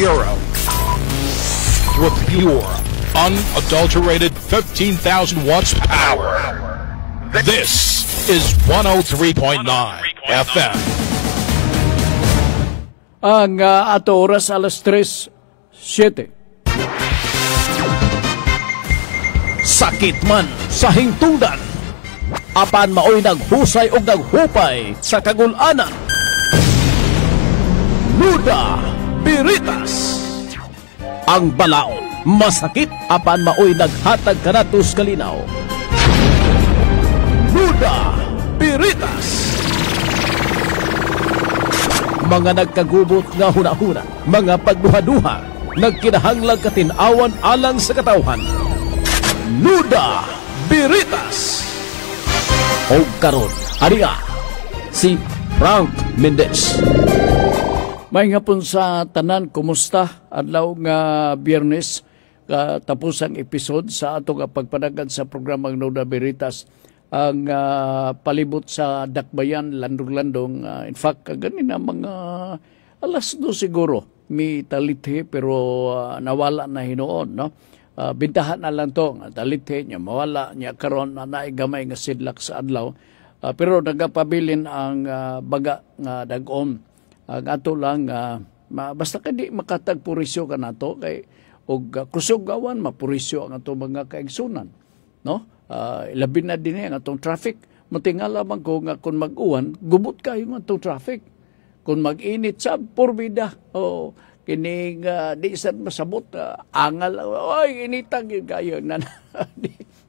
Bureau with pure, unadulterated 15,000 watts power. This is 103.9 FM. Ang ato oras alas 3:07. Sakit man sa hingtungdan, apan maoy naghusay og naghupay sa kagul-anan. Luda Biritas. Ang balaod masakit apan maoy naghatag kanatos kalinaw. Luda Biritas. Mga nagkagubot nga hunahuna, mga pagduha-duha, nagkinahanglang katinawan alang sa katawhan. Luda Biritas. O karon, ariya, si Frank Mendez. May nga pun sa tanan, kumusta? Adlaw nga Biyernes, tapos ang episode sa ato nga pagpanagan sa programang Luda Biritas. Ang palibot sa Dakbayan, Landong-Landong. In fact, ganina mga alas 2 siguro, may talithi pero nawala na hinoon, no? Bintahan na lang to, talithi niya, mawala niya karon na naigamay nga sidlak sa adlaw. Pero nagapabilin ang baga nga dagom. Ang ato lang, basta kadi makatag purisyo ka na to, kay og kusog gawan, mapurisyo ang ato mga kaigsunan, no? Labi na din ang atong traffic. Matingala man ko nga kung mag-uwan, gubot kayo nga atong traffic. Kung mag-init sa porbida, kining di sad masabot, angal, oy, initag yun kayo.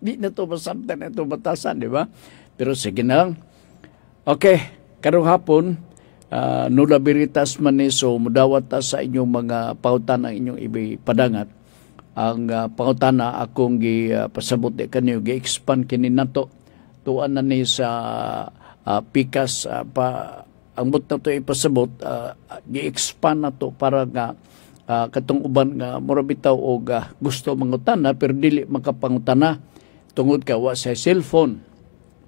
di na to masamtan na to batasan, di ba? Pero sige na lang. Okay, karong hapon, Luda Biritas man ni, so mudawat ta sa inyong mga pautan ang inyong ipadangat. Ang pangutana akong pasabot kanyo gi-expand kini nato tuan na ni sa pikas ang but na to ipasabot gi-expand nato para nga katong uban nga mura bitaw og gusto mangutana pero dili makapangutana tungod ka wa sa cellphone,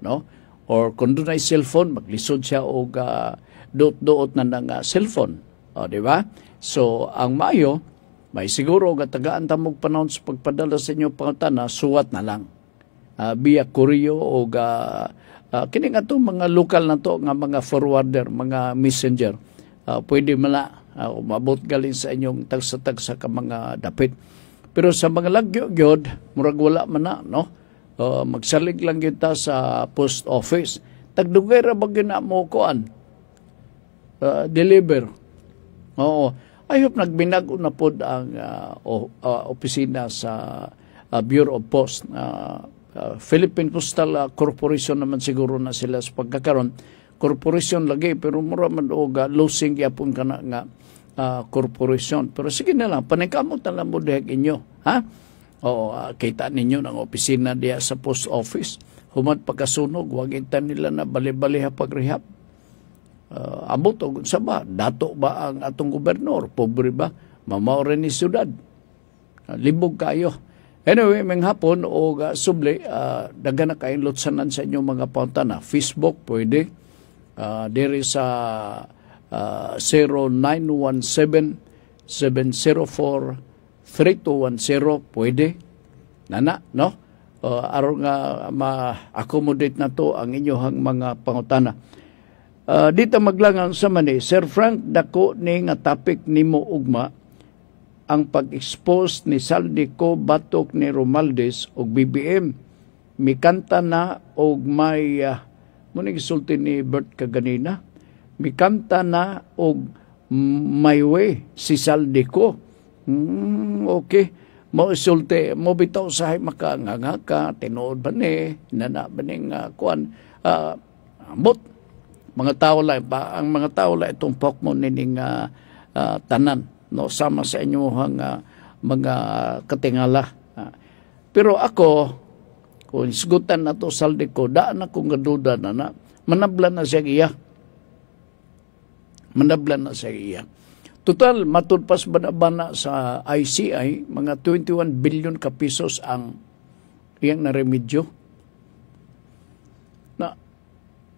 no? Or kung doon ay cellphone maglisod siya og duot-duot na ng cellphone, di ba? So ang Mayo may siguro gatagaan tamog panahon sa pagpadala sa inyo pangutana, suwat na lang. Via Corio o kini nga to mga lokal na to nga mga forwarder, mga messenger. Pwede mala umabot galing sa inyong tagsa-tagsa ka mga dapit. Pero sa mga lagyo gyud murag wala man na, no? Magsalig lang kita sa post office. Tagdugay ra ba gyud na mo kuan? Deliver. Oo. I hope nagbinago na po ang opisina sa Bureau of Post. Philippine Postal Corporation naman siguro na sila sa pagkakaroon. Corporation lagi, pero mura man o losing yapon ka na nga corporation. Pero sige na lang, paningkamot na lang mo dihag inyo. Ha? Kita ninyo ng opisina diya sa post office. Humat pagkasunog, wag intan nila na bali-bali pagrehab. Abot o sa ba? Dato ba ang atong gobernador? Pobre ba? Mamaw ni siyudad. Libog kayo. Anyway, may hapon o subli, daga na kayong lotsanan sa inyong mga pauntana. Facebook, pwede. Diri sa 0917-704-3210, pwede. Nana, no? Aron nga ma-accommodate na to ang inyong mga pangutana. Dito maglangang sa mani, Sir Frank, dako ni nga topic nimo ugma ang pag-expose ni Saldico batok ni Romualdez og BBM. Mikanta na og may muna gisulti ni Bert kaganina. Mikanta na og may way si Saldico. Okay. Mo isulti, mo bitaw sa makanganga ka, tinuod ba ni, nana ba ni kuan, ambot. Mga tao lang ang mga tao lang itong pokmon nining tanan, no, sama sa inyong mga katingala. Pero ako kung isgutan na to Saldico, daan ako nga duda na manablan na siya iya. Manablan na siya iya. Total matulpas bana sa ICI mga 21 billion ka pesos ang iyang naremedyo.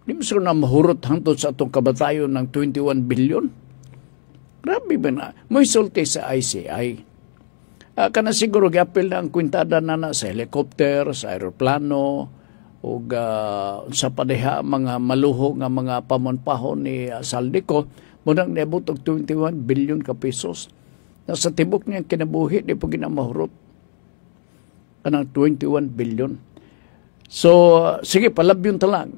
Di mo sila na mahurot hangtod sa atong kabatayon ng 21 billion. Grabe ba na? Mo'y sulti sa ICI. Kana siguro gapil na ang kwintada na sa helicopter, sa aeroplano, o sa padeha mga maluho nga mga pamonpahon ni Saldico, munang nebot og 21 billion ka pesos. Sa tibok niya kinabuhi, di po ginamahurot. Kanang 21 billion. So, sige, palabyon talang.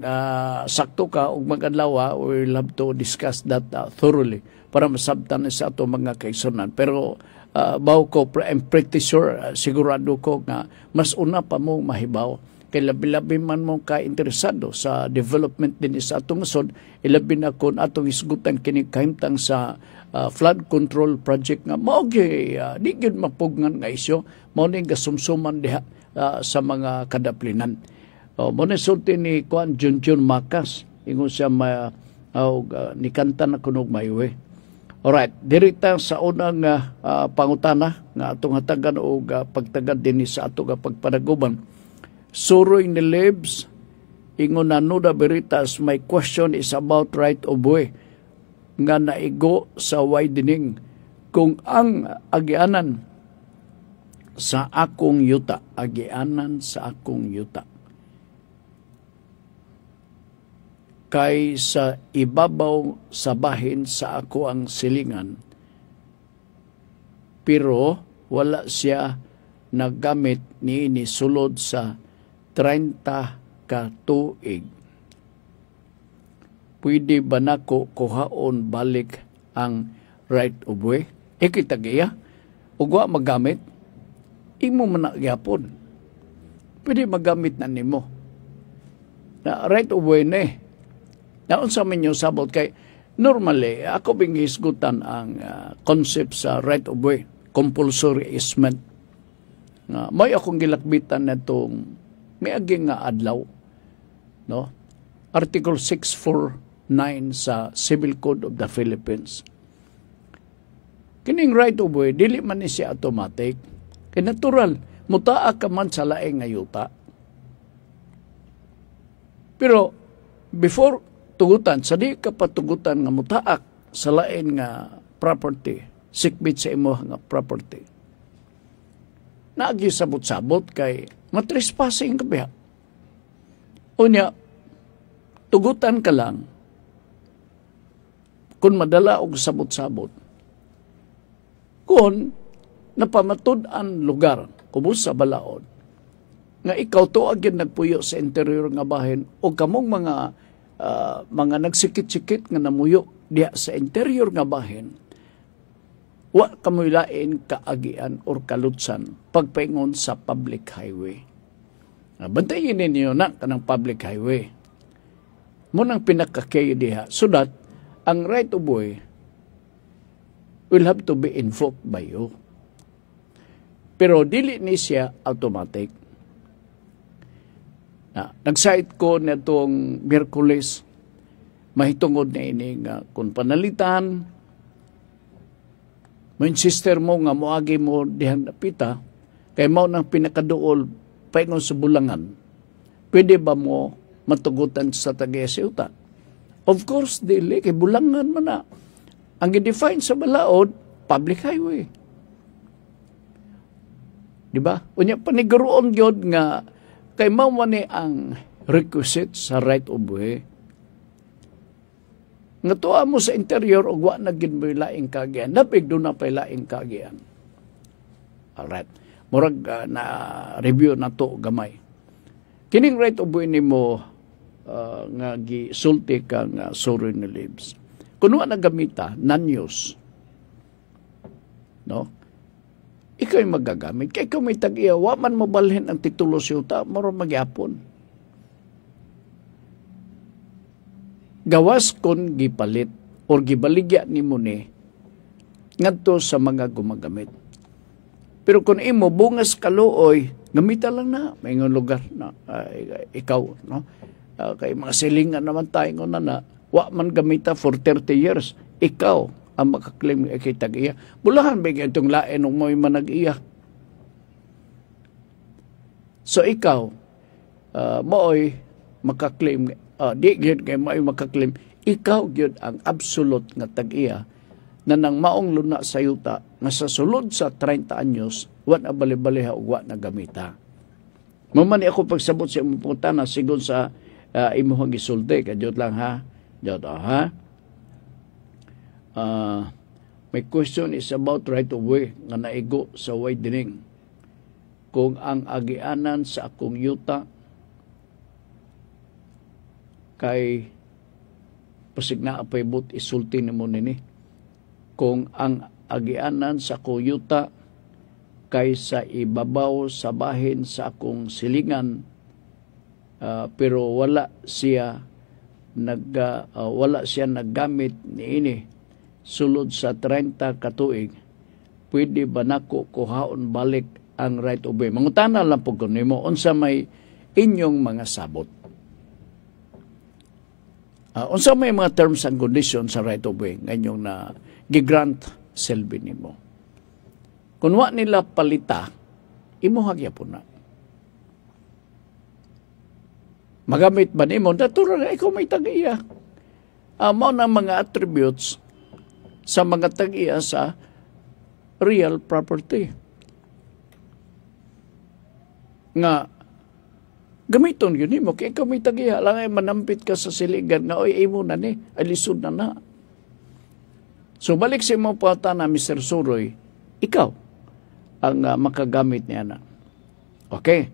Sakto ka, ug mag-adlaw, we'll have to discuss that thoroughly para masabtan sa ato mga kaisunan. Pero, I'm pretty sure, sigurado ko nga, mas una pa mo mahibaw. Kay labi-labi man mo ka-interesado sa development din sa atong sod, ilabi na kung atong isgutan kinikahimtang sa flood control project nga maogi di gyud mapugngan nga isyo mao ning gasumsuman diha sa mga kadaplinan. Mo ni sulti ni Juan Junjun Macas ingon siya ni kanta na kunog maywe. Alright, dirita sa unang pangutana nga atong hatagan og pagtagad dinhi sa ato nga pagpanaguban. Suroy ni Libs, ingon na Nuda Veritas, my question is about right of way nga naigo sa widening kung ang agianan sa akong yuta, kay sa ibabaw sa bahin sa ako ang silingan, pero wala siya naggamit niini sulod sa 30 ka tuig. Pwede ba nako kuhaon balik ang right of way? Ikitagiya, ug wa magamit, imo man gyapon. Pwede magamit na nimo. Na right of way ni. Naon sa minyo sabot kay normally ako bingisgutan ang concept sa right of way, compulsory easement. May akong gilakbitan na itong may aging nga adlaw, no? Article 649 sa Civil Code of the Philippines. Kining right of way, dili man ni siya automatic. Kaya natural, mutaa ka man sa laing nga yuta. Pero, before tugutan, sa di ka patugutan nga mutaak sa laing nga property, sikbit sa imo nga property. Naagi sabot-sabot kay matrespassing ka ba? Unya, tugutan ka lang kung madala og sabot-sabot. Kung napamatud ang lugar, kubos sa balaod, nga ikaw tuag yun nagpuyo sa interior nga bahin o kamong mga nagsikit-sikit nga namuyo diha sa interior nga bahin, wa kamoy lain kaagian or kalutsan pagpaingon sa public highway. Bantayin ninyo na kanang public highway. Munang pinakakayo diha so that ang right of way will have to be invoked by you. Pero dili ni siya automatic. Nag-cite ko na itong Miyerkules, mahitungod na ini nga kung panalitan, may sister mo nga moagi mo dihang napita, kay mo nang pinakaduol paingon sa bulangan, pwede ba mo matugutan sa Tagayasiuta? Of course, dili, kay bulangan man na. Ang i-define sa balaod, public highway. Diba? Unya paniguroon gyud nga kay mao ni ang requisite sa right of way. Nga tuwa mo sa interior ug wa na gid mo laing kagian. Napig do na pay laing kagian. Alright. Murag na review na to gamay. Kining right of way nimo nga gisulti kang Suroy ni Libs. Kuno na gamita non-use. No? Ikaw yung magagamit. Kaya ikaw may tag-iya, wa man mo balhin ang titulo siyuta, maro magyapon. Gawas kon gipalit or gibaligya ni mo ni ngadto sa mga gumagamit. Pero kung imo bungas kaluoy, gamita lang na may lugar na ikaw, no? Kay mga silingan naman tayo na wa man gamita for 30 years. Ikaw ang makaklaim kay tag-iya. Bulahan ba itong lain ng may manag-iya? So ikaw, mooy makaklaim, di gyud kay mooy makaklaim, ikaw gyud ang absolute nga tag-iya na nang maong luna sa yuta nga sa sulod sa 30 anyos wa na bali-baliha ug wa na gamita. Mamani ako pagsabot sa imong pangutana sigon sa imuhang gisulti kadiyot lang ha. Diyot ha. My question is about right of way nga naigo sa widening. Kung ang agianan sa akong yuta kay pasig na apay but isulti nimo nini. Kung ang agianan sa akong yuta kay sa ibabaw sa bahin sa akong silingan pero wala siya naggamit niini sulod sa 30 ka tuig, pwede ba nako kuhaon balik ang right of way? Mangutana lang po nimo unsa may inyong mga sabot. Unsa may mga terms and conditions sa right of way ngayong na gigrant selby nimo. Kung wa nila palita, imuhag yapon na. Magamit ba nimo? Natural na ikaw may tag-iya. Mao na mga attributes sa mga tag-iya sa real property. Nga, gamiton yun nimo. Kaya ikaw may tag-iya. Lang ay manampit ka sa siligan nga, oy, imo na ni, alisod na na. So, balik sa imong pangutana, Mr. Suroy, ikaw ang makagamit niya na. Okay?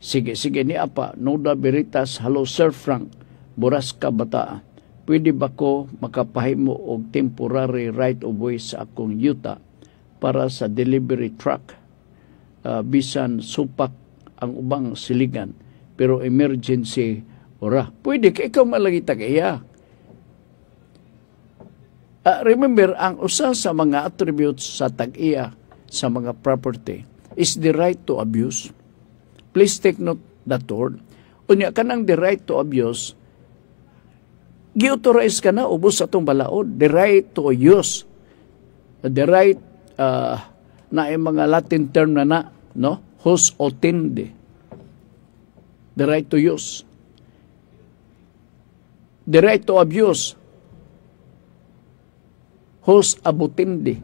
Sige, ni Apa, Nuda Veritas, hello Sir Frank, Buraska Bataa. Pwede ba ko makapahimo og temporary right of way sa akong yuta para sa delivery truck? Bisan supak ang ubang siligan, pero emergency ora. Pwede ka ikaw malagi tag-iya. Remember, ang usa sa mga attributes sa tag-iya sa mga property is the right to abuse. Please take note that word. Unya ka nang the right to abuse, gi-authorize ka na, ubos sa itong balaod. The right to use. The right, na yung mga Latin term na no? Hus otindi. The right to use. The right to abuse. Hus abutindi.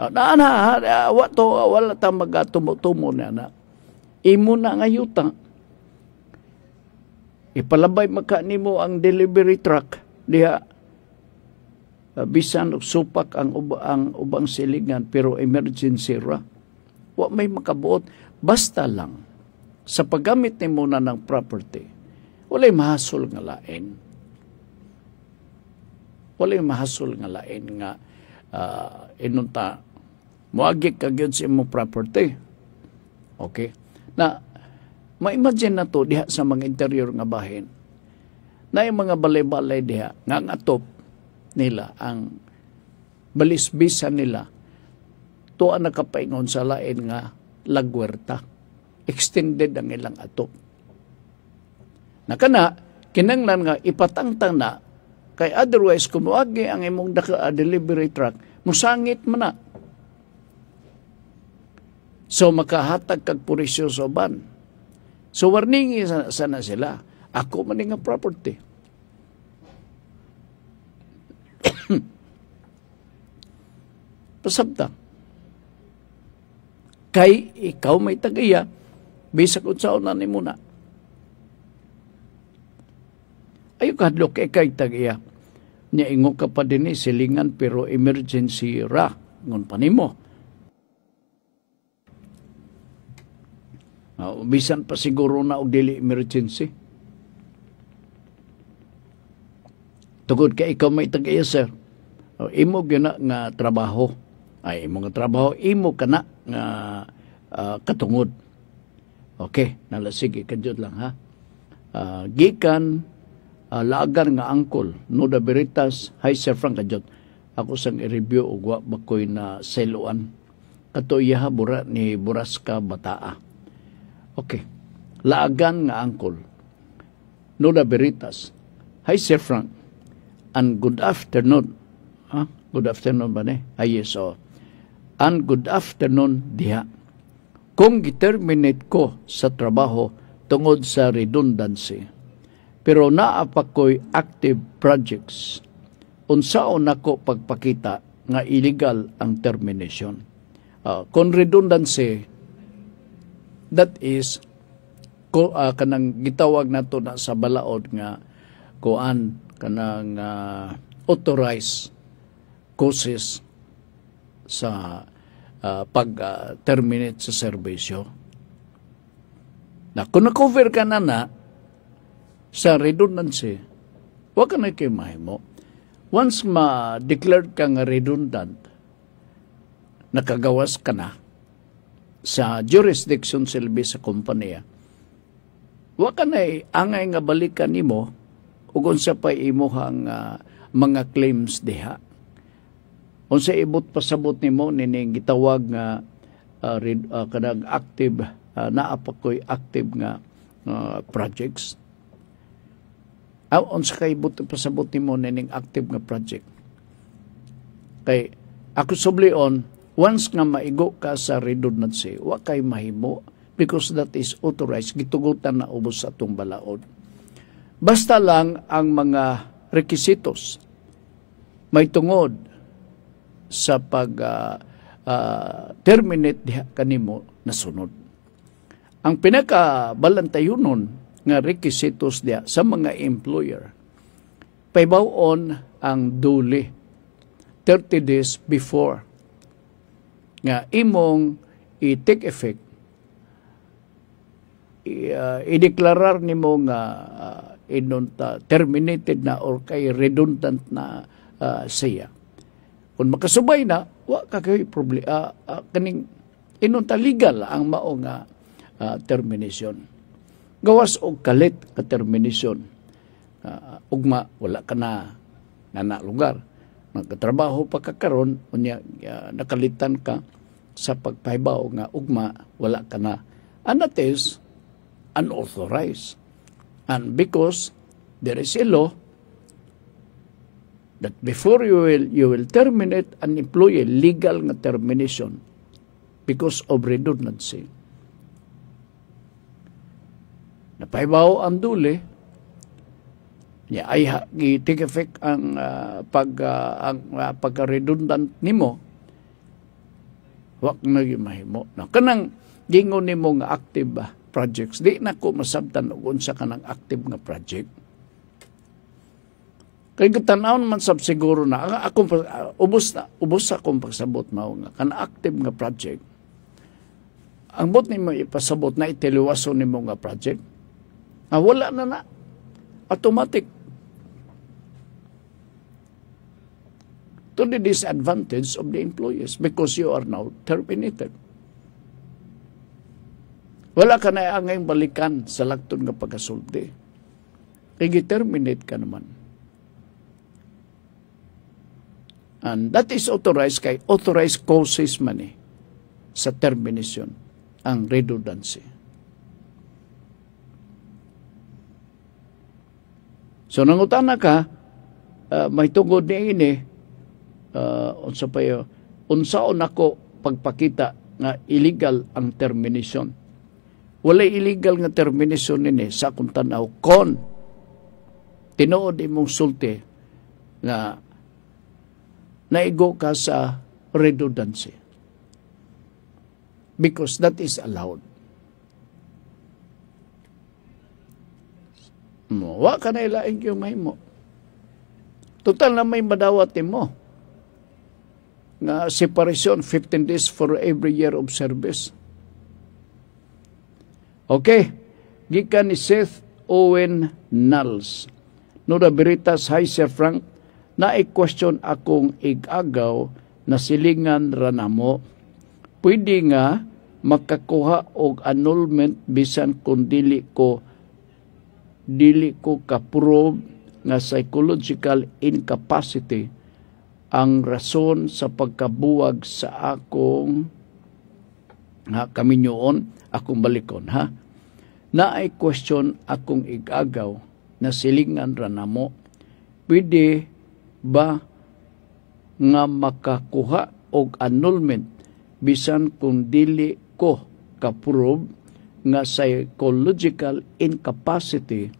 Wala ta magatumo-tumo na. Imo na nga yuta. Ipalabay makanimo ang delivery truck diha. Bisan og supak ang ubang silingan pero emergency ra. Wa may makabuot basta lang sa paggamit nimo na ng property. Walay mahasol nga lain. Walay mahasol nga lain nga inunta moagi ka gyud sa imong property. Okay? Na ma-imagine na to diha sa mga interior nga bahin. Na yung mga balay-balay diha nga atop nila ang balisbisan nila tuwa nakapaingon sa lain nga lagwerta. Extended ang ilang atop. Nakana kinanglan nga ipatangtang na kay otherwise kumuagi ang imong delivery truck musangit man na. So makahatag kag purisyo sa uban. So warningi sana sila. Ako man nga property. Pasabta. Kay ikaw may tagaya, bisag unsaon na nimo na. Ayo kahadlok kay tagaya. Nya ingo ka pa din silingan pero emergency ra ngon panimo. Bisan pa siguro na og dili emergency. Tugod kay ikaw may tagaya sir. Imo gyud nga trabaho. Ay imo nga trabaho imo kana nga katungod. Okay, nalasige kadjud lang ha. Gikan laagan nga angkol, Nuda Veritas, hi Sir Frank kadjud. Ako sang i-review og wa bakoy na seluan. Kato iya bura ni Buraska Bataa. Okay. Laagan nga angkol, Nuda Veritas, hi Sir Frank, and good afternoon. Good afternoon ba ni? Yes, so. And good afternoon diha. Kung giterminate ko sa trabaho tungod sa redundancy, pero naa pa ko'y active projects unsaon nako pagpakita nga illegal ang termination. Kung redundancy, that is kanang gitawag nato na sa balaod nga kuan kanang authorized causes sa pag-terminate sa serbisyo. Na kung na-cover ka na sa redundancy, huwag ka na kayo mahimo. Once ma-declared ka nga redundant, nakagawas ka na sa jurisdiction silbi sa kompanya, huwag ka na angay nga balikan nimo ug unsa pa imuhang mga claims diha. Unsa ibot pasabot nimo nining gitawag nga kanang active naa pa koy active nga projects. Unsa kay ibot pasabot nimo nining active nga project? Kay ako sublion, once nga maigo ka sa redundancy, wa kay mahimo because that is authorized, gitugutan na ubos sa atong balaod. Basta lang ang mga requisitos may tungod sa pag-terminate diha kanimo nasunod. Ang pinakabalantayunon nga requisitos diha sa mga employer, paibawon ang duli 30 days before nga imong i-take effect, i-deklarar nimo nga terminated na or kay redundant na siya. Kung makasubay na, wa ka kay problema kaning inunta legal ang mao nga termination. Gawas og kalit ka termination. Ugma wala ka na lugar. Magtrabaho pa ka karon unya nakalitan ka sa pagpahibaw nga ugma wala ka na. And that is unauthorized. And because there is a law that before you will terminate an employee, legal nga termination because of redundancy. Napahibaw ang duli, niya ay i-take effect ang pagka-redundant nimo, wak na mahimo. Kanang gingon nimo nga active projects, di na ko masabtan og unsa kanang active nga project. Kay gitanaw man sab siguro na ako ubos akong pagsabot mao nga kan active nga project. Ang bot nimo ipasabot na itiliwason nimo nga project. Wala na automatic. To the disadvantage of the employees because you are now terminated. Wala ka na angay balikan sa lagton nga pagkasulti. Kaya gi-terminate ka naman. And that is authorized kay authorized causes man sa termination, ang redundancy. So nangutana ka, may tungod ni ini, unsaon ako pagpakita nga illegal ang termination. Wala illegal nga termination nini sa akong tanaw kon tinuod imong sulti nga naigo ka sa redundancy. Because that is allowed. Wa ka na ilaing yung mahimo. Total na may madawat mo nga separation 15 days for every year of service. Okay, gikan ni Seth Owen Nals. Nuda Veritas, hi Sir Frank, na-question akong igagaw na silingan ranamo. Pwede nga makakuha og annulment bisan kung dili ko ka-prove nga psychological incapacity ang rason sa pagkabuwag sa akong kaminyoon, akong balikon, ha? Naay question akong igagaw na silingan ranamo. Pwede ba nga makakuha og annulment bisan kung dili ko ka-prove nga psychological incapacity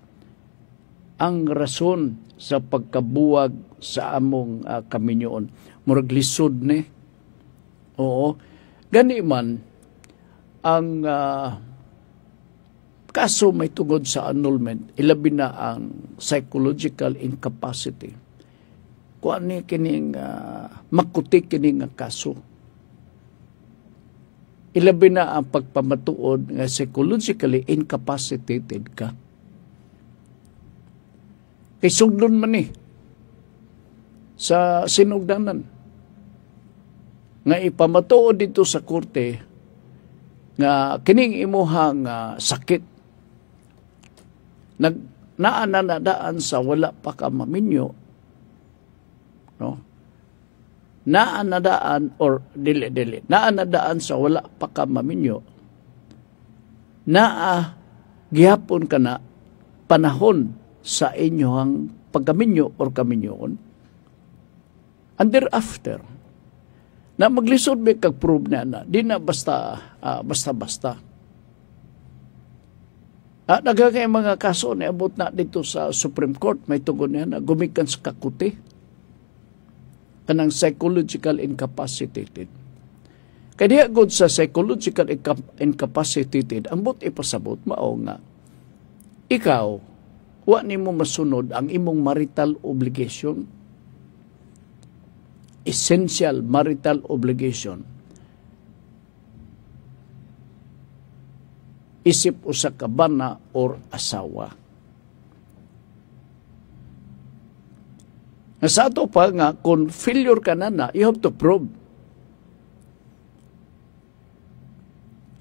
ang rason sa pagkabuwag sa among kaminyoon. Murag lisod ni. Oo. Gani man, ang kaso may tungod sa annulment, ilabi na ang psychological incapacity. Kung ano kining makutik kining kaso. Ilabi na ang pagpamatuod nga psychologically incapacitated ka. Kay sugdon man ni sa sinugdanan nga ipamatuod dito sa korte nga kining imuhang sakit naanadaan sa wala pa ka maminyo, no? Naanadaan or dili naanadaan sa wala pa ka maminyo, gihapon ka na panahon sa inyong pagkaminyo or kaminyoon. And thereafter, na maglisod may kag-prove na di na basta-basta. Nagkakay mga kaso na abot na dito sa Supreme Court, may tugon niya na gumikan sa kakuti, kanang psychological incapacitated. Kaya good sa psychological incapacitated, ang but ipasabot, mao nga, ikaw, wa nimo masunod ang imong marital obligation, essential marital obligation, isip usa ka bana or asawa. Nga sa ato pa nga, kung failure ka na, you have to prove.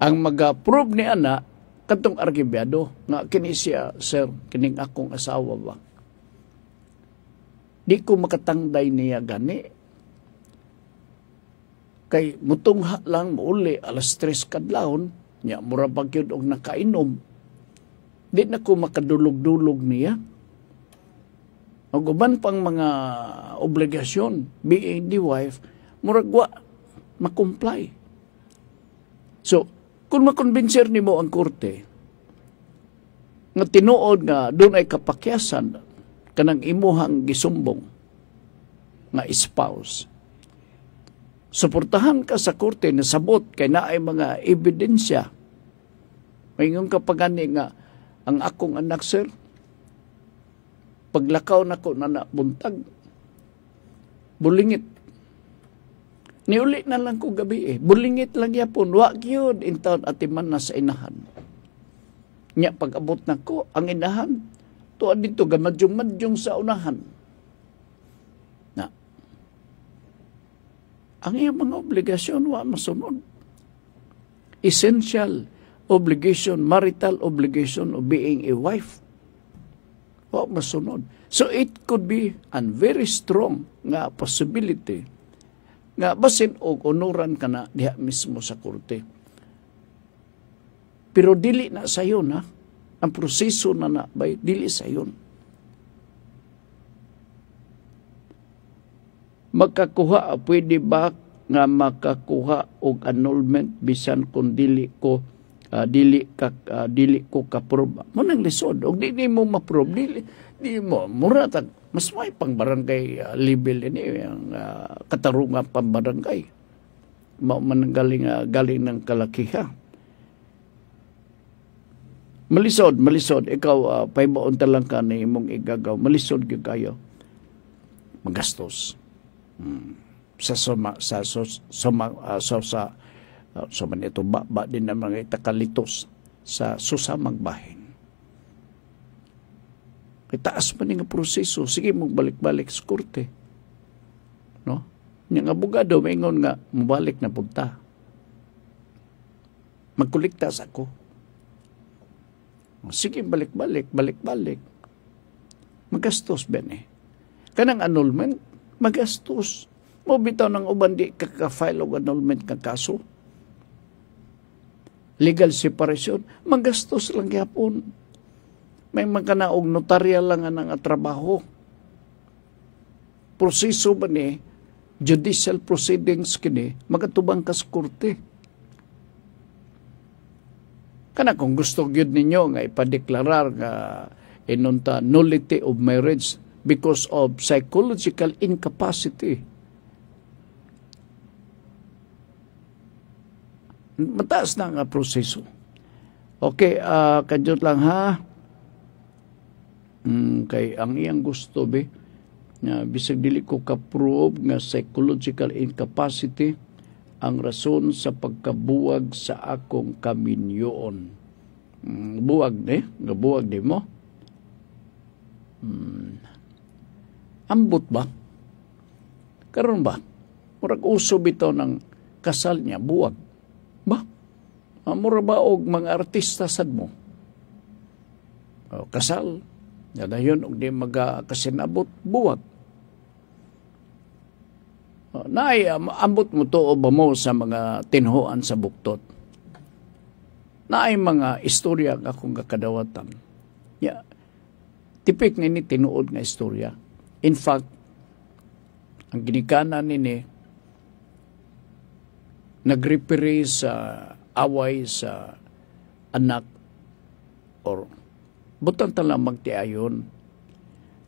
Ang mag-prove ni ana, katong arkibyado, nga kini siya, sir, kining akong asawa ba? Di ko makatangday niya gani. Kay mutungha lang mauli, alas 3 kadlawon, niya mura pagyud og nakainom. Di na ko makadulog-dulog niya. O guban pang mga obligasyon, being the wife, murag wa makomply. So, kung makonbinser ni mo ang korte, nga tinuod nga doon ay kapakyasan kanang imuhang gisumbong nga spouse, suportahan ka sa korte na sabot kay naay mga ebidensya. Mayingon ka pagani nga ang akong anak, sir, paglakaw na ko na nabuntag, bulingit. Niuli na lang ko gabi bulingit lang yapon, wa gyud intaon atiman na sa inahan. Nya pag-abot na ko, ang inahan, tuwa dito gamadyong-madyong sa unahan. Ang iyang mga obligasyon, wa masunod. Essential obligation, marital obligation of being a wife, wa masunod. So it could be a very strong nga possibility nga basin og onuran ka na diha mismo sa korte. Pero dili na sayon, ha? Ang proseso na bay, dili sayon. Pwede ba nga makakuha og annulment bisan kung dili ko ka-prove? Mo nang lisod og dili mo ma-prove, di mo murata mas may pang barangay level ini ang katarungan pang barangay. Mao man galing ng kalakiha. Malisod ikaw paybaon ta lang ka ni imong igagaw, malisod gyud kayo. Magastos. Sa manito ba din na mga itakalitos sa susamang bahin. Itaas man nga proseso, sige mong balik-balik sa korte. No? Yung abogado maingon nga mubalik na punta. Magkuliktas ako. Sige balik-balik. Magastos ben Kanang annulment, magastos. Mo bitaw ng uban di kaka-file og annulment ka kaso. Legal separation, magastos lang gyapon. May magkanaog notaryal lang nga trabaho. Proseso ba ni judicial proceedings kini magatubang ka sa korte. Kana kung gusto gyud ninyo nga ipadeklarar nga inunta nullity of marriage because of psychological incapacity. Mataas na nga proseso. Okay, kadyot lang ha. Kay ang iyang gusto be, bisag dili ko ka-prove nga psychological incapacity ang rason sa pagkabuwag sa akong kaminyoon. Buwag di mo. Ambot ba? Karon ba? Murag uso bitaw ng kasal niya, buwag. Ba? Mura ba og mga artista sad mo? Kasal. Yan yun, og di magkasinabot, buwag. Ambot mo to o ba mo sa mga tinhuan sa buktot? Naay mga istorya akong kakadawatan. Yeah. Tipik nini tinuod nga istorya. In fact, ang ginikanan nini nagrepere sa away sa anak or butang talang magtiayon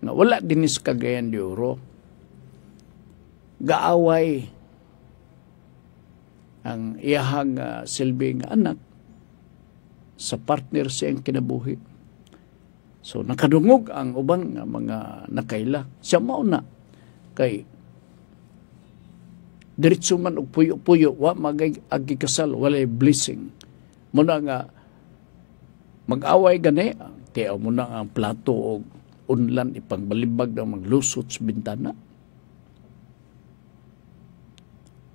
na wala dinis kagayan di oro. Gaaway ang iyahang silbing anak sa partner siyang kinabuhi. So nakadungog ang ubang mga nakaila. Siya mauna kay diretso man og puyo-puyo wa magagi kasal walay blessing. Muna nga mag-away gani kaya muna ang plato og unlan ipangbalibag ng maglusot sa bintana.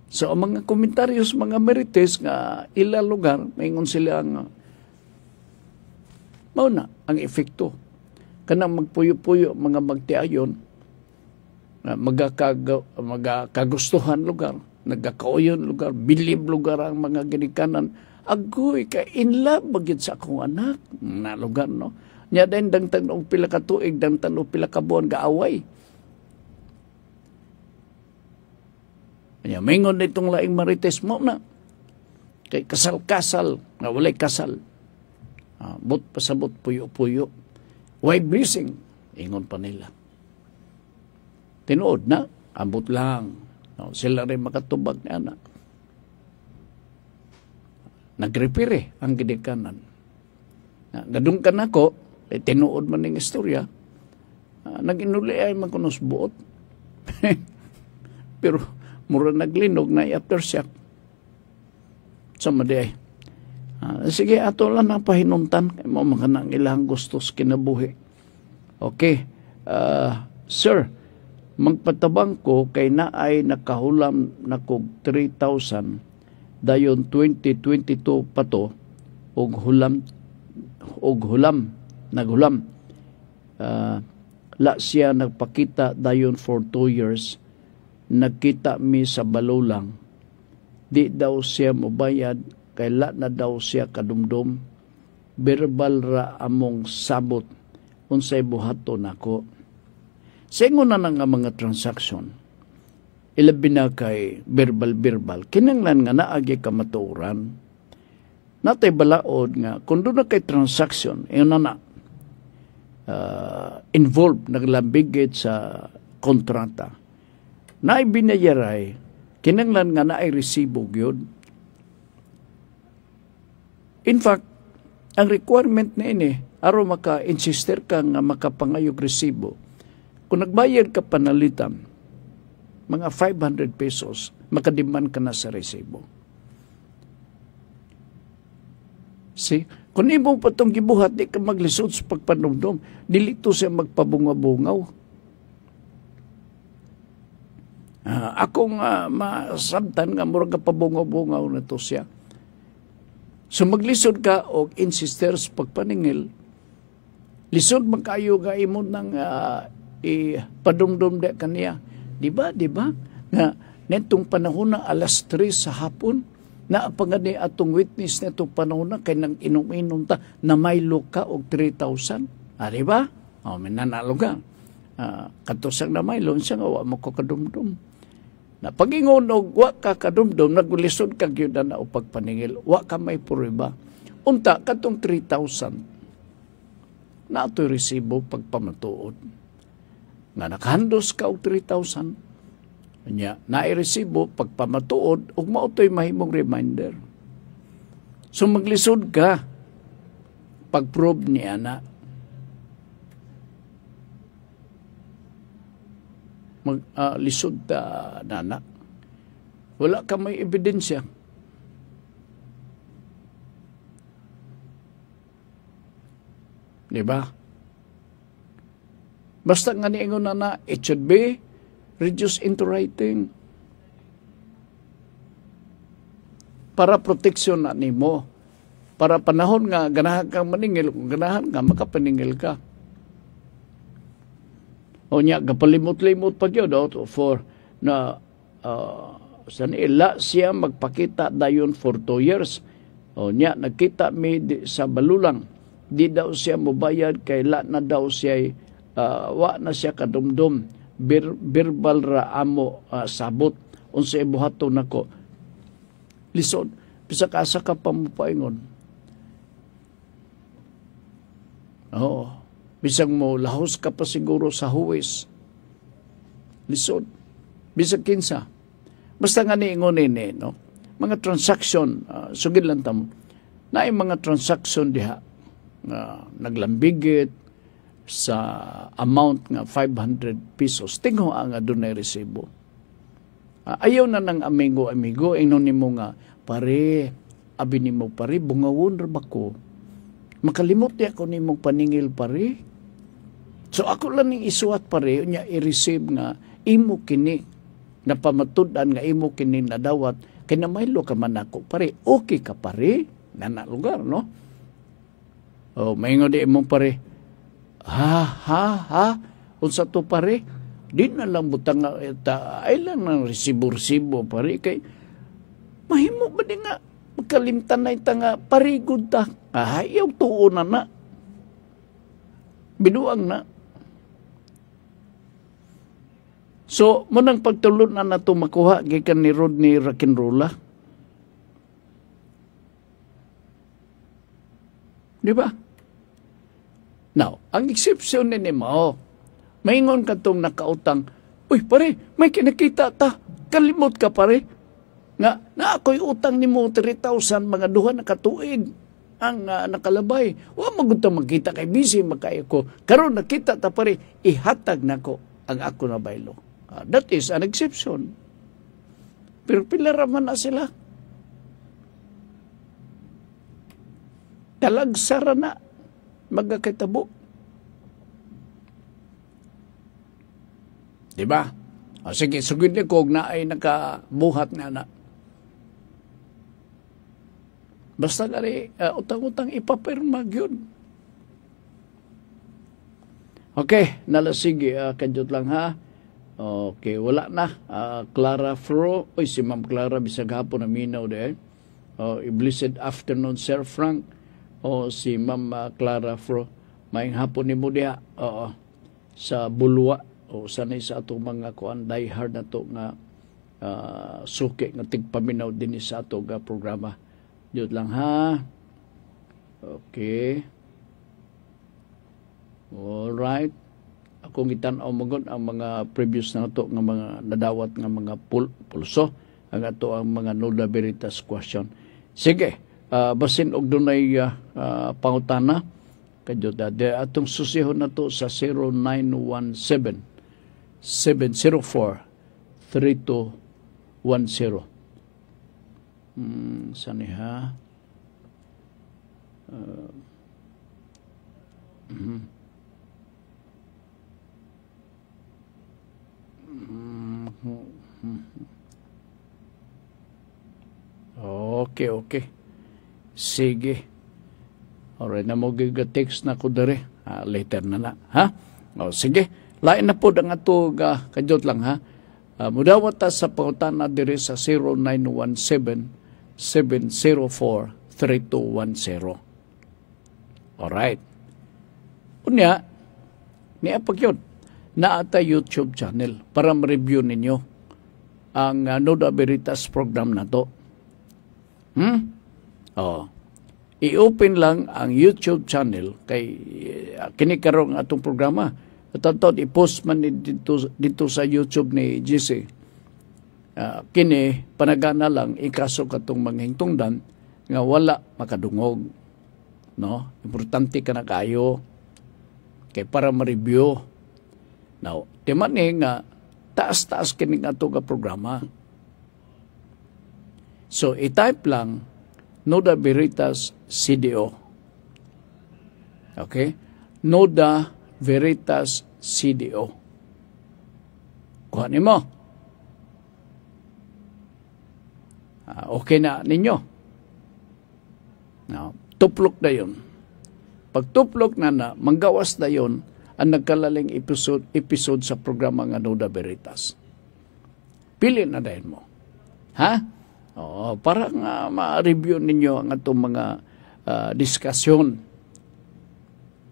So ang mga komentaryos, mga merites nga ila lugar, maingon sila ang mauna ang efekto. Kanang magpuyo-puyo, mga magtiayon, magkagustuhan lugar, nagkakauyon lugar, bilib lugar ang mga ginikanan. Agoy, ka in love bagid sa akong anak. Na lugar, no? Nya din dangtang og pila ka tuig, dangtang og pila ka buwan gaaway. Nya maingon ditong laing marites mo na. Kay kasal-kasal, na walay kasal. But pasabot puyo-puyo. Why blessing? Ingon pa nila. Tinuod na, ambot lang. No, sila rin makatubag ni anak. Nagrepire ang gidikanan. Nadungkan ako, tinuod man ng istorya, nag-inuli ay magkunos buot. Pero mura naglinog na aftershock. Sama di ay. Sige, ato lang na pahinuntan. Mo mga nang ilang gustos kinabuhi. Okay. Sir, magpatabang ko kay naay nakahulam na kog 3,000 dayon 2022 pa to og hulam naghulam. La siya nagpakita dayon for 2 years. Nagkita mi sa balulang. Di daw siya mobayad kay la na daw siya kadumdum. Verbal ra among sabot unsay buhaton nako. Sa ingon na nga mga transaction, ilabi na kay verbal. Kinanglan nga naagi kamatuoran. Natay balaod nga, kung doon na kay transaction, yun na involved, naglambigit sa kontrata. Naay binayaray, kinanglan nga naay resibo yun. In fact, ang requirement na ini, aro maka-insister ka nga makapangayog resibo. Kung nagbayad ka panalitan, mga 500 pesos, makadiman ka na sa resibo. See? Kung imo pa itong gibuhat, di ka maglisod sa pagpanumdum, dilito siya magpabunga-bungaw. Akong masabtan nga, mura ka pabungaw-bungaw na to siya. So maglisod ka o insister sa pagpaningil, lisod magkayo ka imo ng ipadumdum de kaniya. Di ba? Nga, netong panahon na 3:00 sa hapon, na pangani atong witness na itong panahon na kay nang inom-inom ta na may luka og 3,000. Di ba? May nanalo ka. Katusang na may loan siya nga, wa mo ko kadumdum. Na pagingon og wa ka kadumdum, nagulisod ka gyud na o pagpaningil, wa ka may prueba. Unta katong 3,000 na ito'y resibo pagpamatuod. nga nakahandos ka og 3,000. Nya, na-resibo pagpamatuod ug mautoy mahimong reminder. So maglisod ka pag-prove ni ana. Lisod ta nana. Wala ka may ebidensya. Diba? Basta nga niingon na it should be reduced into writing. Para proteksyon na nimo. Para panahon nga ganahan kang maningil, kung ganahan ka, makapaningil ka. O niya, kapalimot-limot pa yun, for na sanila siya magpakita dayon for 2 years. O niya, nagkita mi sa balulang. Di daw siya mubayad, kay la na daw siya, wa na siya kadumdum. Verbal ra amo sabot. Unsay buhaton nako. Lisod, bisa kasa ka pa mo paingon. Oo. Bisag mo, lahos ka pa siguro sa huwis. Lisod. Bisag kinsa. Basta nga niingon ini, no? Mga transaction, sugid lang tamo. Na mga transaction diha, naglambigit sa amount nga 500 pesos. Tingho ang adunay resibo. Ayaw na ng amigo, ingnon nimo nga, pare, abi nimo pare, bungawon ra ba ko? Makalimot di ako nimong paningil pare. So ako lang ning isuwat pare, nya i-receive nga imo kini na pamatudan nga imo kini nadawat kay na maylo ka man ako pare. Okay ka pare? Nana lugar, no? Oh, maingon di imong pare. Ha? Unsa to pare? Di na lang butang ay lang ng resibo pare kay mahimo ba di nga magkalimtan na ita nga parigod ta. Ayaw tuon na. Binuang na. So, munang pagtulod na nato makuha gikan ni Rodney Rock'n'Rolla. Di ba? Now, ang exception ni mo, maingon ka tong nakautang, uy pare, may kinakita ta, kalimot ka pare. Nga, na ako'y utang ni mo 3,000 mga duha na katuig ang nakalabay. Wa magunta magkita kay busy makaya ko. Karon nakita ta pare, ihatag nako ang ako na baylo. That is an exception. Pero pila raman na sila. Talagsara na magkakitabo. Diba? O sige, sugid ni kog na ay nakabuhat na na. Basta kari utang-utang ipapirma yun. Okay, nalasigi kadyot lang ha. Okay, wala na. Clara Fro, oy si Ma'am Clara bisag hapon na minaw de. Blessed afternoon Sir Frank. Si Ma'am Clara Fro, maayong hapon nimo diha. Sa Bulwa o sanay sa atong mga kuan die hard na to nga suki nga tigpaminaw din sa ato nga programa. Diyot lang ha. Okay. Alright. Akong itan-aw magod ang mga previous na ito nga mga nadawat nga mga pulso. Ang ito ang mga Nuda Veritas question. Sige. Basin og dunay pangutana. Kadyot atong susihon na to sa 0917-704-3210. Saniha. Okay. Sige. Alright, na mo text na ko dere. Later na. Ha? Sige. Lain na po ang ato kadyot lang ha. Mudawat ta sa pangutana dere sa 0917-704-3210. Alright. Unya, niya pagyod, naata YouTube channel para ma-review ninyo ang Nuda Veritas program na to. I-open lang ang YouTube channel kay kinikarong atong programa. At i-post man dito sa YouTube ni GC. Kini, panagana lang, ikaso katong mga hingtungdan nga wala makadungog. No? Importante ka na kayo kay para ma-review. Now, di man nga taas-taas kini nga ito ka programa. So, i-type lang Noda Veritas CDO. Okay? Noda Veritas CDO. Kuhanin mo. Okay na ninyo. Now, tuplok na yun. Pag tuplok na, manggawas na yun ang nagkalaling episode sa programa nga Noda Veritas. Pili na dahil mo. Ha? Para nga ma-review ninyo ang itong mga diskusyon.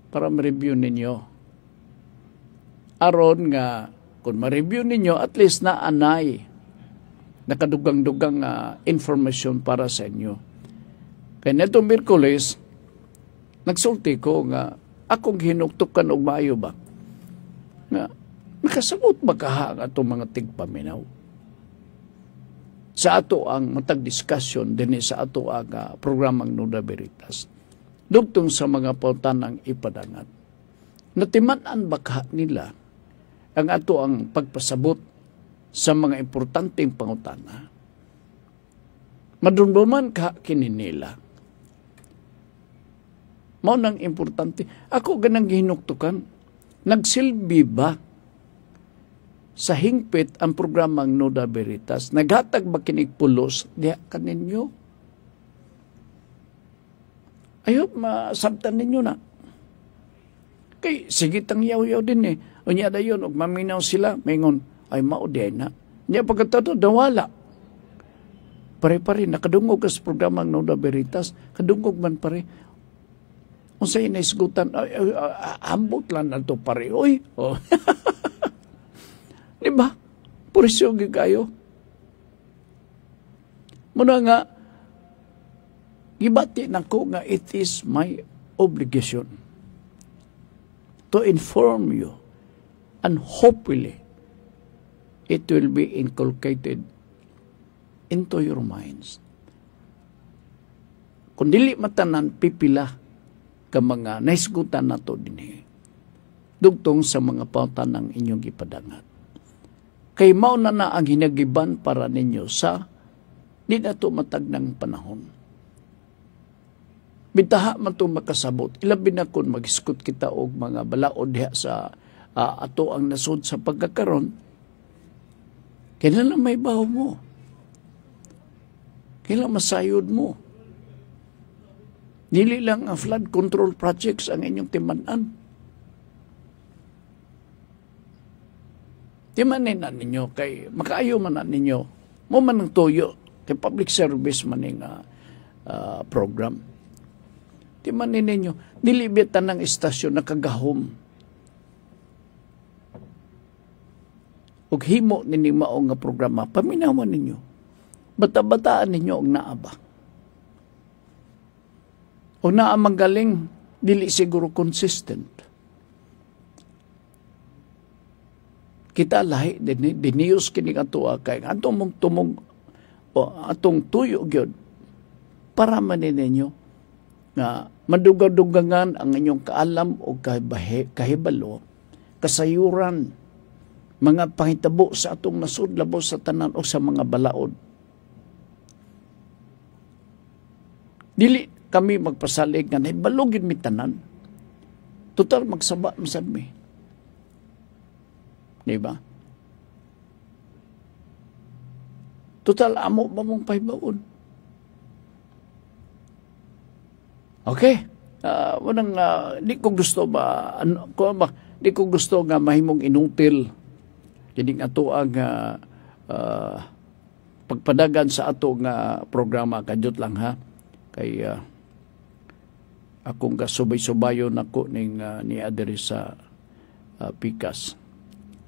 Para ma-review ninyo. Aron nga, kung ma-review ninyo, at least naanay nakadugang-dugang information para sa inyo. Kaya netong Miyerkules, nagsulti ko nga, akong hinuktukan og maayo ba? Nga, nakasagot ba kaha nga itong mga tigpaminaw? Sa ato ang matag discussion din sa ato ang programang Noda Veritas. Dugtong sa mga pautanang ipadangat. Natiman-an ba kaha nila ang ato ang pagpasabot sa mga importanteng pangutana? Madunduman kaha kini nila. Mao nang importante. Ako ganang hinuktukan, nagsilbi ba sa hingpit ang programang Noda Veritas? Naghatag ba kinig pulos diha kaninyo? Ayop, masabtan ninyo na. Kay, sige tang yaw-yaw din eh. Unya da yun, maminaw sila, maingon, ay mauday na. Niya pagkatato, dawala. Pare-pare, nakadungog ka sa programang Noda Veritas, kadungog man pare. Kung sa'yo naisgutan, ambot lang na ito pare. Uy, oh. Diba? Purisyo kayo. Muna nga, gibati na ko nga it is my obligation to inform you, and hopefully it will be inculcated into your minds. Kung dili matanan, pipila ka mga naisgutan na to din dugtong sa mga pautan ng inyong ipadangat. Kay mao na ang hinagiban para ninyo sa di na to matag ng panahon. Bitaha man to makasabot. Ilabi na kung mag-iskot kita og mga balaod diha sa ato ang nasod sa pagkakaroon. Kailan may baho mo? Kailan masayod mo? Dili lang ang flood control projects ang inyong timanan. Timanin na ninyo kay makaayo man na ninyo. Mo man ang tuyo kay public service man ng program. Timanin ninyo, nilibitan ng istasyon na kagahom. Ug himo nini mao nga programa, paminawan ninyo. Bata-bataan ninyo og naaba. O naamang galing, dili siguro consistent. Kita lahi, diniyos kining atua kay atong mong tumog o atong tuyo gyud para manin ninyo nga madugadugangan ang inyong kaalam o kahibalo, kasayuran, mga pangitabo sa atong nasud, labos sa tanan o sa mga balaod. Dili kami magpasalig nga nahibalogin mi tanan. Total magsaba masabi. Diba? Total amo ba mong pahibaon? Okay. Di ko gusto ba, di ko gusto nga mahimong inutil. Jadi ato ang pagpadagan sa ato nga programa, kadot lang ha. Kay akong kasubay-subayo nako ning ni adiri sa Pikas.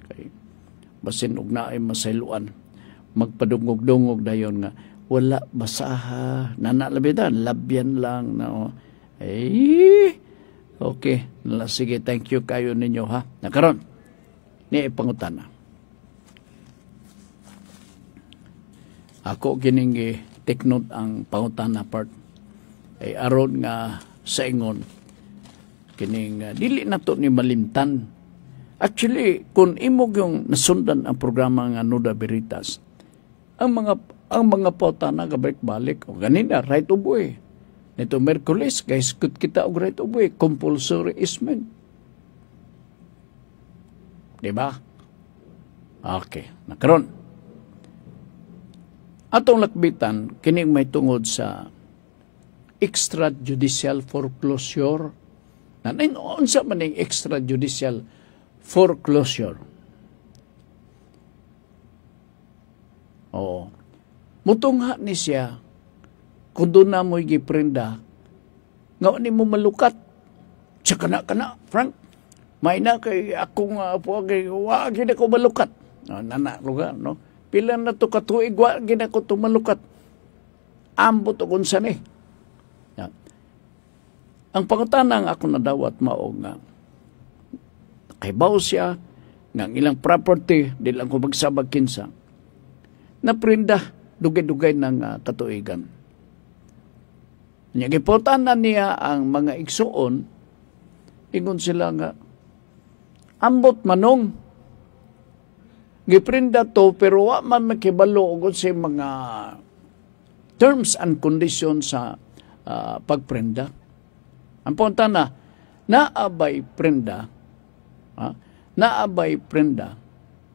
Kay basin og naay masayloan, magpadungog-dungog dayon nga wala basaha, nanalabidan, labyan lang na Okay, sige, thank you kayo ninyo ha. Nakaroon, ni ipangutana. Ako gining take note ang pangutana part ay aron nga sa ingon kining dili nato ni malimtan. Actually, kung imog yung nasundan ang programa nga Nuda Veritas, ang mga pautana gabalik-balik o ganina right of way. Nito Merkulis, guys, kita og right of way, compulsory easement. Diba? Okay, nakaroon. Atong lakbitan, kining may tungod sa extrajudicial foreclosure. Unsa man ang extrajudicial foreclosure? Oo. Mutungha ni siya kung doon na mo'y giprenda, nga ni mo malukat. Siya kana, Frank, may na kay akong puwagay, wag na ko malukat. Nana, lugar, no? Pila na to katuig, wag na ko to malukat. Ambot o kunsan eh. Yan. Ang pangutanang ako nadawat mao nga, kaibaw siya, nga ilang property, di lang ko magsabag kinsa, na prenda, dugay-dugay ng katuigan. Giputan na niya ang mga igsuon, ingon sila nga, ambot manong, giprinda to, pero wa man makibalo ugod sa mga terms and conditions sa pagprenda. Ang punta na, naabay prenda, nga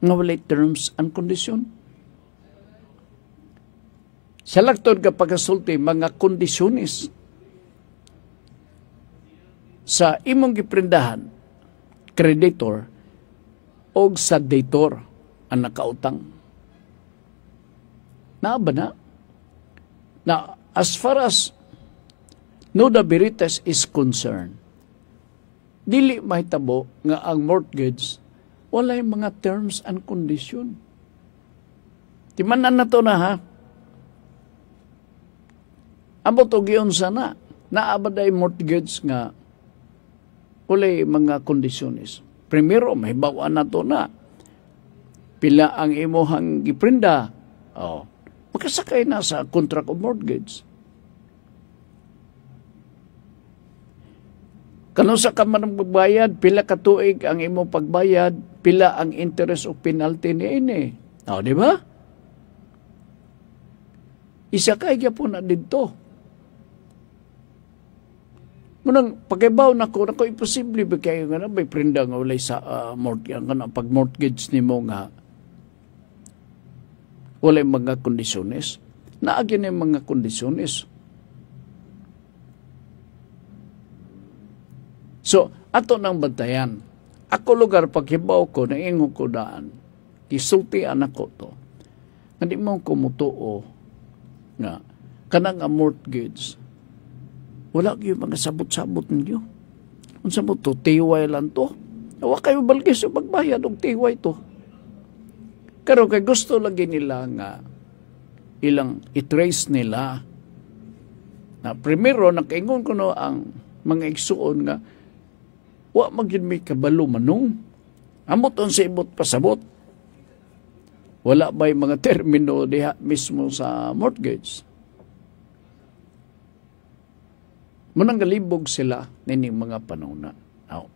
walay terms and condition. Sa lagtod ka pagkasulti, mga kondisyonis sa imong giprendahan, creditor o sa dator ang nakautang. Naaba na? Na as far as Nuda Veritas is concerned, dili mahitabo nga ang mortgage walay mga terms and condition. Timanan na to na ha. Amo to giyon sana, naabaday mortgage nga walay mga kondisyones. Primero, mahibawaan na to na. Pila ang imuhang giprenda. Makasakay na sa contract of mortgage. Kano sa ka man magbayad, pila ka tuig ang imong pagbayad, pila ang interest o penalty ni ini. Di ba? Isa kay gyapon na didto. Munang pakibaw na ko imposible ba kayo nga na may prenda nga walay sa mortgage nga pag mortgage nimo nga walay mga kondisyones. Naagi na mga kondisyones. So, ato nang bantayan. Ako lugar paghibaw ko na ingo ko daan. Kisultian ako to. Hindi mo kumutuo nga kanang mortgage. Wala kayo mga sabot-sabot ninyo. Kung sabot to, tiway lang to. Huwag kayo balgis yung magbayad ng tiway to. Pero kay gusto lagi nila nga ilang itrace nila na primero nakaingon ko no ang mga igsuon nga wa magin may kabalo manong. Amot on sa ibot pasabot. Wala ba'y mga termino diha mismo sa mortgage? Munang galibog sila nining mga panuna. Now,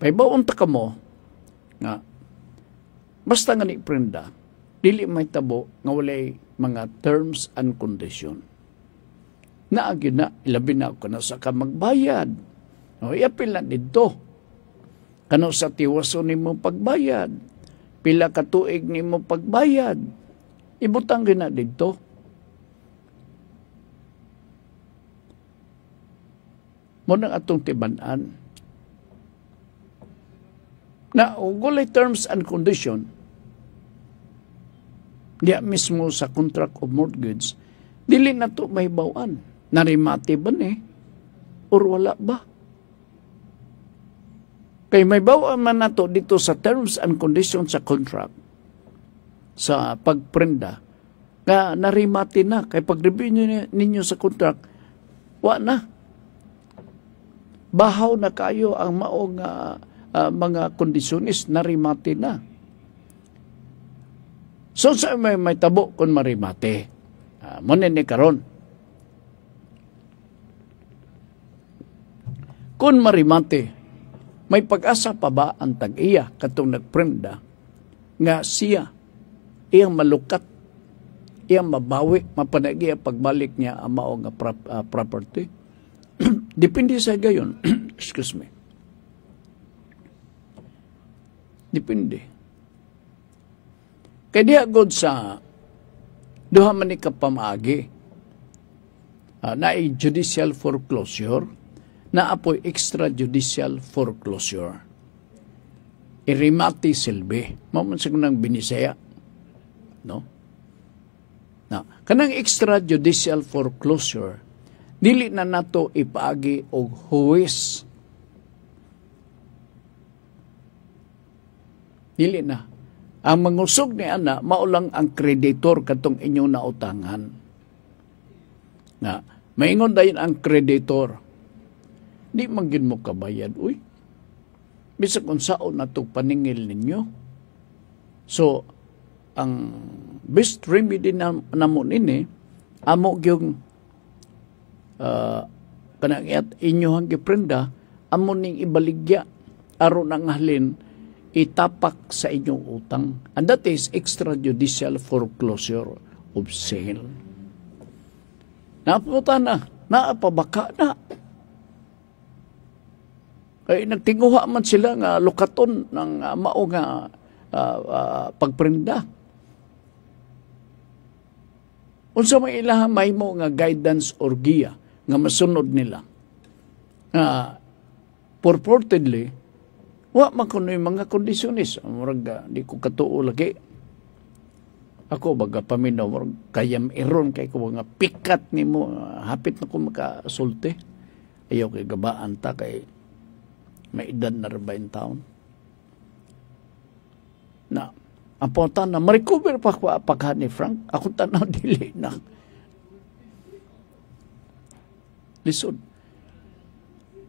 paibawon ta kamo nga basta nga ni prenda, dili may tabo nga walay mga terms and condition. Naagi na, ilabi na ako na sa ka magbayad. Iapil na dito. Kano sa tiwaso ni mo pagbayad. Pila ka tuig ni mo pagbayad. Ibutang gina dito. Munang atong tibanan na ugolay terms and condition diya mismo sa contract of mortgage, dili na to mahibawaan. Narimati ba ni? Or wala ba? Kay may bawaan man na to dito sa terms and conditions sa contract, sa pagprenda, nga narimati na. Kay pag-review ninyo sa contract, wa na. bahaw na kayo ang maong mga kondisyonis narimate na. So sa may tabo kung marimate, muna ni karon. Kung marimate, may pag-asa pa ba ang tag-iya katong nagprenda nga siya iyang malukat, iyang mabawi, mapanagi ang pagbalik niya ang mao nga property? Depende sa gayon. Excuse me. Depende. Kaya di agod sa duha man ni kapamaagi na judicial foreclosure, na apoy extrajudicial foreclosure. Irimati silbi. Mamansin ko ng binisaya. No? Na, kanang extrajudicial foreclosure, dili na nato ipaagi og huwis. Dili na. Ang mangusog ni ana, maulang ang kreditor katong inyong nautangan. Na, maingon dayon ang kreditor, di manggin mo kabayad, uy. Bisag kung saan na itong paningil ninyo. So, ang best remedy namon ini, amo yung kanang inyohang giprenda, amo ning ibaligya, aron ang halin, itapak sa inyong utang. And that is extrajudicial foreclosure of sale. Napunta na, naapabaka na. Ay nagtinguha man sila nga lukaton ng mao nga pagprenda. Unsa may ilaha may mo nga guidance or giya nga masunod nila. Purportedly, wa man kuno mga kondisyonis. Murag di ko katuo lagi. Ako baga paminaw murag kayam iron kay ko nga pikat nimo hapit na ko makasulti. Ayaw kay gabaan ta kay may edad na rin ba in town? Na, ang punta na, ma-recover pa pagka ni Frank. Ako tanaw, dili na. Lisod.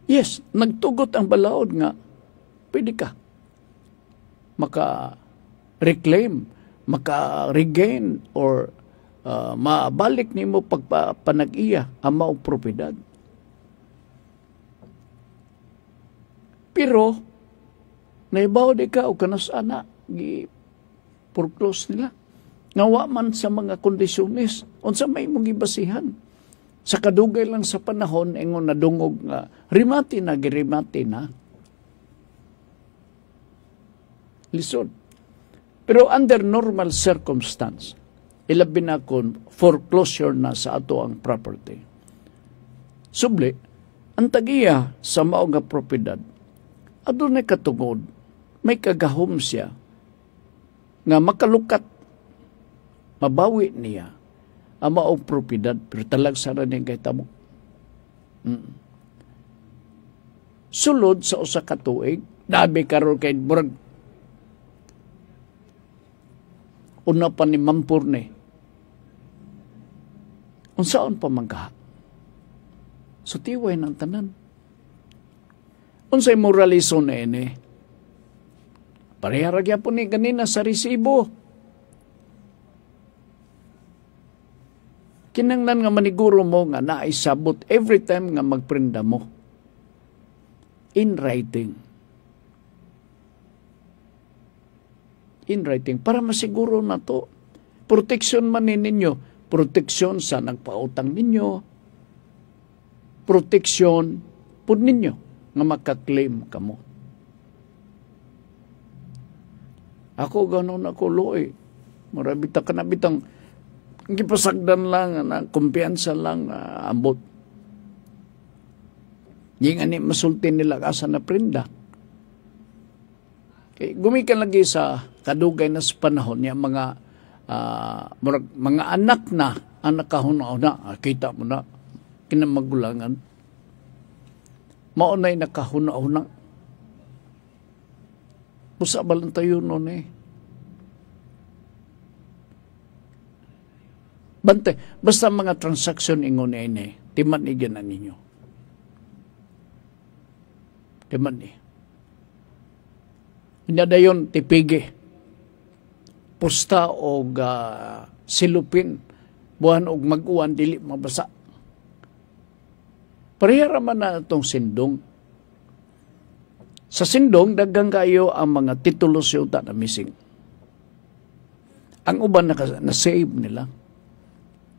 Yes, nagtugot ang balaod nga, pwede ka. Maka-reclaim, maka-regain, or mabalik ni mo pagpanag-iya ang maong propiedad. Pero, naibaw di ka o kanas ana, gi-foreclose nila. Ngawa man sa mga kondisyones, unsa may mong ibasihan. Sa kadugay lang sa panahon, ingon na dungog nga, rimati na, girimati na. Lisod. Pero under normal circumstance, ilabi na kung foreclosure na sa ato ang property. Subli, ang tagiya sa mao nga propiedad, adunay katungod, may kagahom siya nga makalukat, mabawi niya ang maong propiedad, pero talag sana niyang kahitamo. Sulod sa usa ka tuig, dabi karon kay murag una pa ni Mampur ni. Unsaon pa mangkaha? So tiway ng tanan. Unsay moraliso na ini? Parehara po ni ganina sa resibo. Kinanglan nga maniguro mo nga naisabot every time nga magprinda mo. In writing. In writing. Para masiguro na to. Proteksyon man ninyo. Proteksyon sa nagpautang ninyo. Proteksyon po ninyo nga makaklaim kamo. Ako ganon ako loy. Marabita ka na bitang gipasagdan lang na kumpiyansa lang ambot. Di nga ni masulti nila asa na prenda. Okay, gumikan lagi sa kadugay na sa panahon niya mga anak na anak kahuna-una kita mo na kinamagulangan. Maunay nakahuna-una. Musa balang tayo nun eh. Bante, basta mga transaksyon ingon ini, timan igyan na ninyo. Di man ni. Dayon tipigi. Pusta o silupin. Buhan og mag-uwan, dili mabasa. Parehara man na itong sindong. Sa sindong, dagang kayo ang mga titulo sa yuta na missing. Ang uban na-save nila.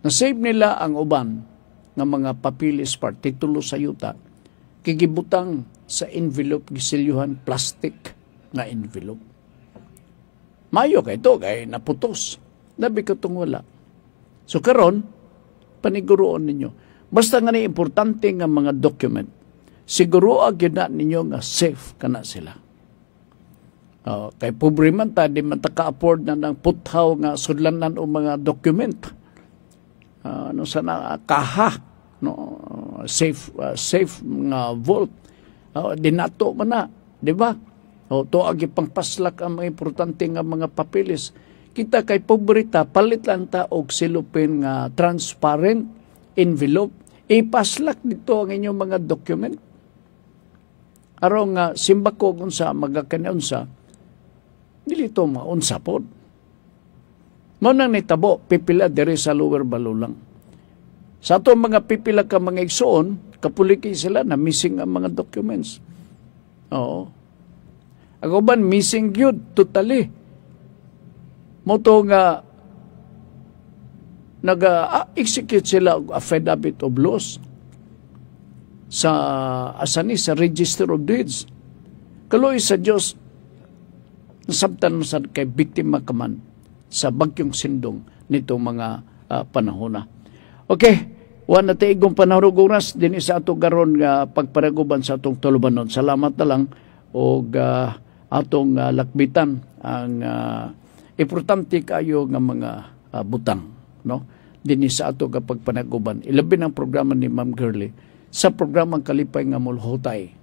Na-save nila ang uban ng mga papilis part, titulo sa yuta, kigibutang sa envelope, gisilyuhan, plastic na envelope. Mayo kay ito, kay naputos. Nabi ko itong wala. So karon, paniguroon ninyo. Basta nga na importante nga mga document, siguro agad na ninyo nga safe ka na sila. Kay pobre man ta, di man ta ka-afford na ng puthaw nga sudlanan o mga document. Sana kaha, safe nga vault. Dinato man na, di ba? To agi pangpaslak ang mga importante nga mga papilis. Kita kay pobrita, palit lang ta og silupin nga transparent envelope. Ipaslak dito ang inyong mga document. Arong nga simbako unsa magakaniunsa, dili to maunsa pod. Mao nang nitabo pipila diri sa Lower Balulang. Sa ato mga pipila ka mga igsoon, kapuliki sila na missing ang mga documents. Oo. Ako ban missing gyud totally. Moto nga nag-execute sila og affidavit of loss sa asani sa Register of Deeds. Kaloy sa Dios nasabtan mo sa kay biktima ka man sa bagyong sindong nito mga panahon na. Okay, wala na taigong panahon oras din sa ato garon nga pagparaguban sa atong tulubanon. Salamat na lang og atong lakbitan ang importante kayo nga mga butang, no? Dinhi sa ato kapag panaguban. Ilabi ng programa ni Ma'am Girly sa programang Kalipay nga Mulhotay.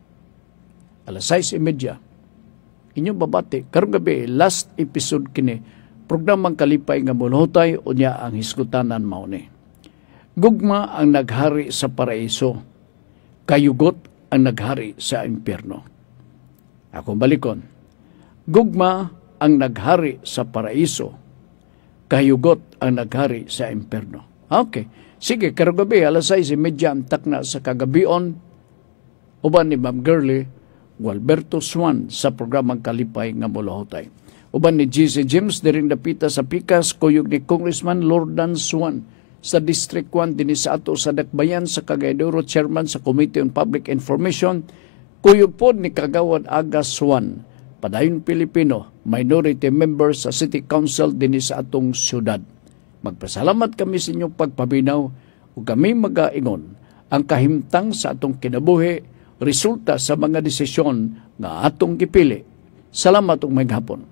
6:30. Inyong babati. Karong gabi, last episode kini, programang Kalipay nga Mulhotay, unya ang hiskutanan mao ni. Gugma ang naghari sa paraiso. Kayugot ang naghari sa impyerno. Akong balikon. Gugma ang naghari sa paraiso. Kayugot ang naghari sa impyerno. Okay. Sige, karong gabi, 6:30 ang takna sa kagabion. Uban ni Ma'am Girly, Gualberto Swan sa programang Kalipay nga Mulhotay. Uban ni GC James, diring dapita sa Pikas, kuyog ni Congressman Lordan Swan sa District 1 din sa ato sa Dakbayan sa Cagaydoro, Chairman sa Committee on Public Information, kuyog po ni Kagawad Aga Swan, padayon Pilipino, minority member sa City Council din sa atong syudad. Magpasalamat kami sa inyong pagpabinaw o kami mag-aingon ang kahimtang sa atong kinabuhi, resulta sa mga desisyon nga atong gipili. Salamat ug maghapon.